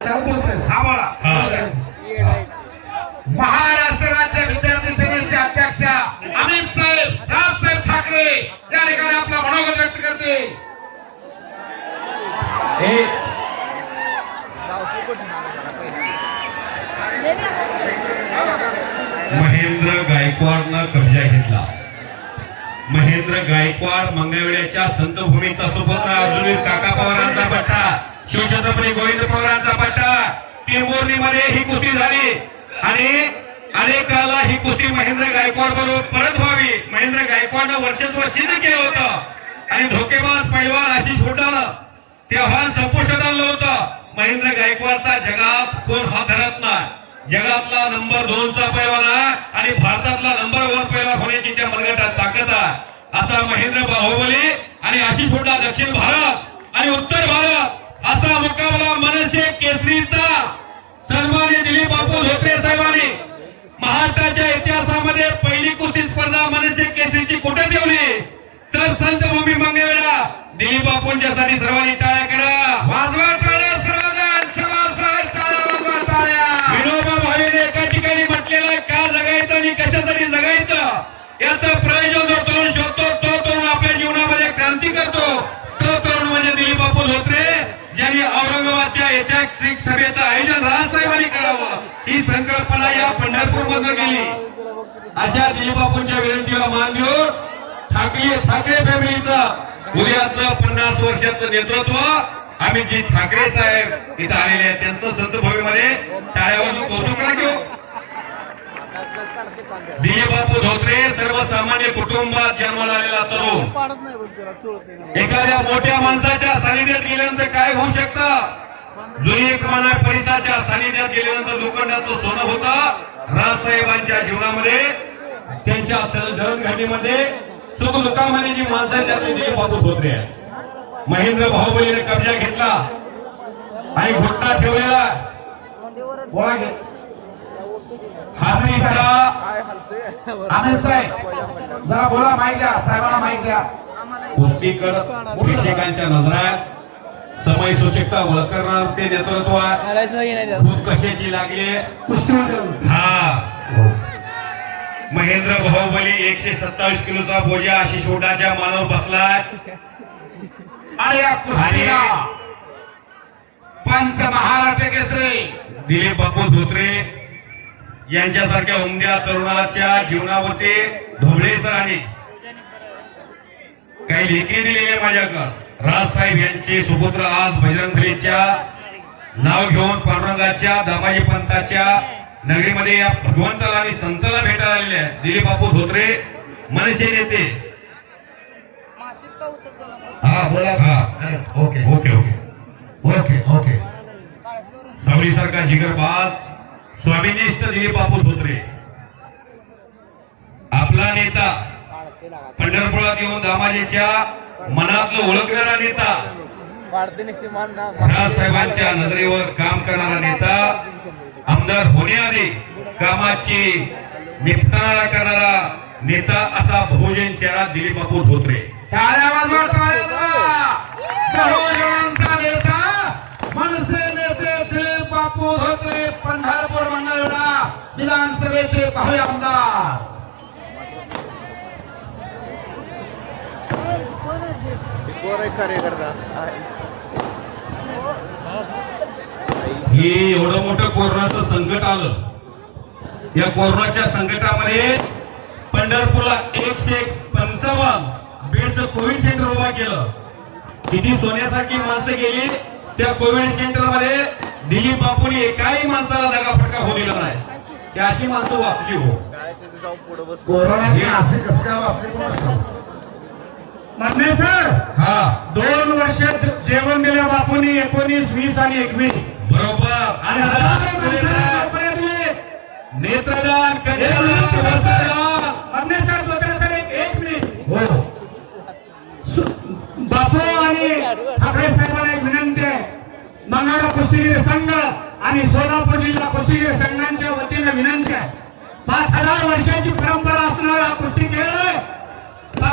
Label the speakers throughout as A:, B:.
A: हा. बोला महाराष्ट्र राज्य विद्यार्थी सेनेचे अध्यक्ष अमित साहेब राजसाहेब ठाकरे या ठिकाणी आपला मनोगत व्यक्त करते.
B: महेंद्र गायकवाडनं कब्जा घेतला. महेंद्र गायकवाड मंगळवेड्याच्या संतभूमीचा सुपुत्र अजून काका पवारांचा पट्टा. शिवछत्रपती गोविंद पवारांचा पट्टा. टेंभुर्णीमध्ये ही कुस्ती झाली. आणि अनेक काळाला ही कुस्ती महेंद्र गायकवाड बरोबर परत व्हावी. महेंद्र गायकवाड वर्षस्व सिद्ध केलं होतं. आणि धोकेबाज पैलवान आशिष होटानं ते आव्हान संपुष्टात आणलं होतं. महेंद्र गायकवाडचा जगात कोण हा धरत नाही. जगातला नंबर दोनचा पैलवान आणि भारतातला नंबर वन पैलवान होण्याची त्या मनगटात ताकद आहे. असा महेंद्र बाहुबली आणि आशिष होटा दक्षिण भारत आणि उत्तर भारत केसरीचा सन्मान्य दिलीप बापू धोत्रे साहेबांनी महाराष्ट्राच्या इतिहासामध्ये पहिली कुस्ती स्पर्धा मनसे केसरीची कुठे ठेवली? तर संतभूमी मंगेवेळा दिलीप बापूंच्या साठी सर्वांनी बंद केली. अशा दिलीपबापूंच्या विनंतीला मान देऊन ठाकरे ठाकरे फॅमिलीचं उद्याचं पन्नास वर्षाचं नेतृत्व आम्ही जी ठाकरे साहेब इथं आलेले आहेत त्यांचं संत भूमीमध्ये टाळ्या कौतुक करा घेऊ धोत्रे सर्वसामान्य कुटुंबात जन्माला आलेला तरुण. एखाद्या मोठ्या माणसाच्या सानिध्यात गेल्यानंतर काय होऊ शकतं? जुनी एक कमाना परिसाच्या सानिध्यात गेल्यानंतर लोखंडाचं सोनं होतं. राजसाहेबांच्या जीवनामध्ये त्यांच्या जडणघडणीमध्ये सुख दुःखामध्ये जी माणसं त्यातली तिथे बापू धोत्रे आहे महेंद्र बाहुबलीने कब्जा घेतला आणि घुट्टा ठेवलेला
A: बोला साहेब जरा बोला माहिती द्या साहेबांना माहिती द्या.
B: कुस्तीकड नजरात समय सूचकता ओळखणार ते नेतृत्व आहे भूक कशाची लागली हा. महेंद्र बाहुबली एकशे सत्तावीस किलोचा बोजा आशिष ओढाच्या मानावर बसलाय.
A: कुस्तीला. पंच महाराष्ट्र केसरी.
B: दिलीप बापू धोत्रे यांच्यासारख्या उमद्या तरुणाच्या जीवनावरती ढोबळे सरांनी काही लेखी दिलेले माझ्याकडं. राजसाहेब यांचे सुपुत्र आज बजरंगबलीच्या नाव घेऊन पांडुरंगाच्या दामाजी पंताच्या नगरीमध्ये या भगवंताला आणि संताला भेटायला आलेले आहेत. दिलीप बापू धोत्रे मनसे नेते.
A: हा बोला.
B: हा
A: okay.
B: Okay okay.
A: Okay okay.
B: सावलीसारखा जिगरबाज स्वामिनिष्ठ दिलीप बापू धोत्रे. आपला नेता पंढरपुरात येऊन दामाजीच्या मनातलं ओळखणारा नेता. राजसाहेबांच्या नजरेवर काम करणारा नेता आमदार होण्याआधी कामाची निपटणारा करणारा नेता असा बहुजन चेहरा दिलीप बापू धोत्रे.
A: बहुजनांचा नेता मनसे नेते दिलीप बापू धोत्रे पंढरपूर मंगळवेढा विधानसभेचे भावी आमदार.
C: एक कार्यकर्ता.
B: हे एवढं मोठं कोरोनाचं संकट आलं. या कोरोनाच्या संकटामध्ये पंढरपूरला एकशे पंचावन्न बेडचं कोविड सेंटर उभा केलं. किती सोन्यासारखी माणसं गेली त्या कोविड सेंटरमध्ये दिलीप बापूंनी एकाही माणसाला दगाफटका होऊ दिला नाही. की अशी माणसं वाचली हो.
C: काय तिथे जाऊन पुढे बस.
A: कोरोनाने असे कसं काय वाचले
D: म्हणणे सर?
B: हा.
D: दोन वर्ष जेवण दिलं बापूंनी एकोणीस वीस आणि एकवीस.
B: बरोबर.
D: आणि.
B: नेत्रदान
D: म्हणणे सर. सर एक मिनिट.
A: हो.
D: बापू आणि ठाकरे साहेबांना एक विनंती आहे. कुस्तीगीर संघ आणि सोलापूर जिल्हा कुस्तीगीर संघांच्या वतीने विनंती आहे. पाच हजार वर्षाची परंपरा असणारा हा कुस्ती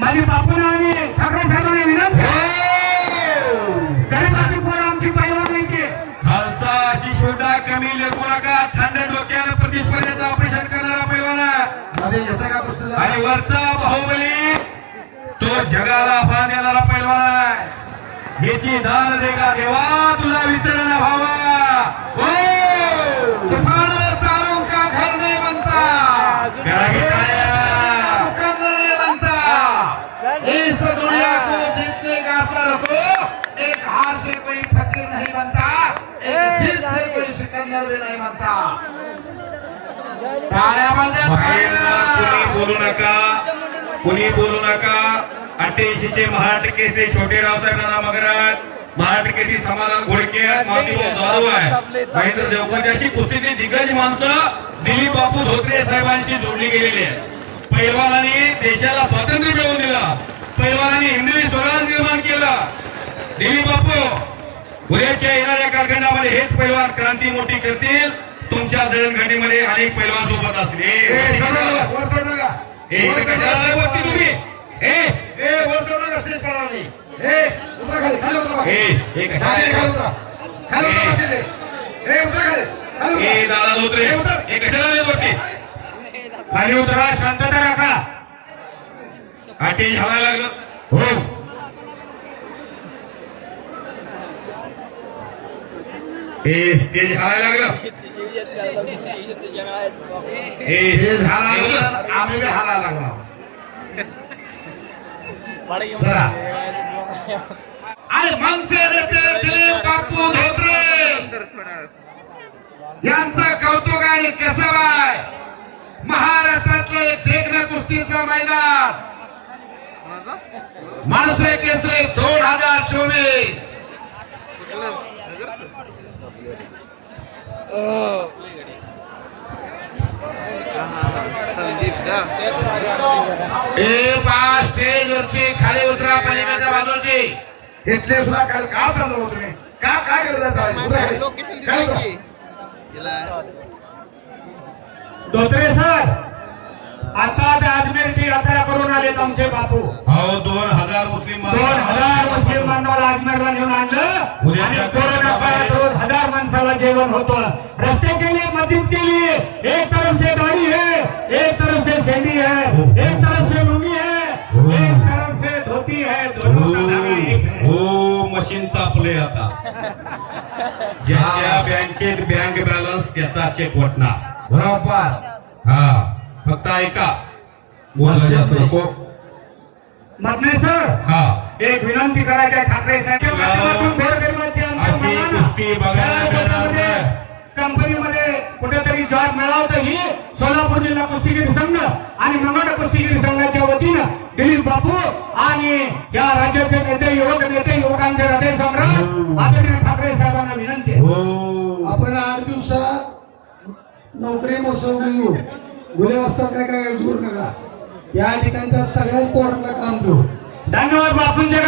D: माझी बापून आणि ठाकरे साहेबांनी विनंती. गरीबाची पोरं आमची पैलवान नाही की
B: खालचा शिशोडा कमी लेखू नका. थंड डोक्यानं प्रतिस्पर्धेचं ऑपरेशन करणारा पैलवान. आणि वरचा बाहुबली तो जगाला आव्हान देणारा पैलवान आहे. याची दान देगा देवा तुझा विसर न व्हावा
A: नहीं
B: बोलू नका. कुणी बोलू नका. अठ्ठ्याऐंशी चे महाराष्ट्र छोटे रावसाहेब नाना मगरात महाराष्ट्र केसरी समाधान घोडके मातीभाऊ जाधव आहे. महेंद्र देवकर अशी दिग्गज माणसं दिलीप बापू धोत्रे साहेबांशी जोडली गेलेली आहे पैलवानांनी देशाला स्वातंत्र्य मिळवून दिलं. पैलवानांनी हिंदवी स्वराज निर्माण केलं. दिलीप बापू उद्याच्या येणाऱ्या कालखंडामध्ये हेच पैलवान क्रांती मोठी करतील. तुमच्या दळणघंटीमध्ये अनेक पैलवान सोबत असले
A: खाली, उतरा बाकी.
B: ए, ए, कशाला
A: खाली,
B: आलाय?
A: खाली उतरा. खाली उतरा
B: ए.
A: बाकीचे. ए, उतरा खाली, खाली उतरा.
B: ए दादा धोत्रे
A: ए, उतर.
B: हे कशाला आले वरती
D: खाली उतरा शांतता राखा
B: आठी झाला लागलं हो ए स्टेज हालायला लागलं ए
A: स्टेज हालायला लागला, आम्ही बी हालायला लागला चला. आणि मनसे नेते दिलीप बापू धोत्रे यांचं कौतुक आहे महाराष्ट्रातले देखणं कुस्तीचं मैदान मनसे केसरी दोन हजार चोवीस
C: संदीप का
A: ए पाच स्टेज वरची खाली उतरा पलीकडच्या बाजूची. इथले सुद्धा काल का चाललो हो तुम्ही? का काय करत
D: धोत्रे सर आताच अजमेरची यात्रा करून आलेत आमचे बापू.
B: हो दोन हजार मुस्लिम
D: दोन हजार मुस्लिम बांधवाला अजमेरला नेऊन आणलं. आणि कोरोना काळात रोज हजार जेवण होतं. रस्ते केले मस्जिद केली. एक तरफ से दाढ़ी है एक तरफ से सेंडी है एक तरफ से लुंगी है एक तरफ से धोती है दोनों का धागा एक है।
B: हो मशीन तापले आता. ज्याच्या बँकेत बँक बॅलन्स त्याचा चेक वटणार.
A: बरोबर.
B: हा फक्त ऐका. नको.
D: मधने सर.
B: हा.
D: एक विनंती करायची ठाकरे साहेब.
B: अशी कुस्ती बघायला.
D: कंपनीमध्ये कुठेतरी जॉब मिळावं तर ही सोलापूर जिल्हा कुस्तीगिरी संघ आणि मंगळ कुस्तीगिरी संघाच्या वतीनं दिलीप बापू आणि या राज्याचे नेते युवक नेते युवकांचे हृदय सम्राट आदरणीय ठाकरे साहेबांना विनंती आहे.
B: हो.
E: आपण आठ दिवसात नोकरी मोसम घेऊ गुन्हे असतात काय काय करू नका. या ठिकाणच्या सगळ्याच पोरांना काम देऊ.
D: धन्यवाद बापूंच्या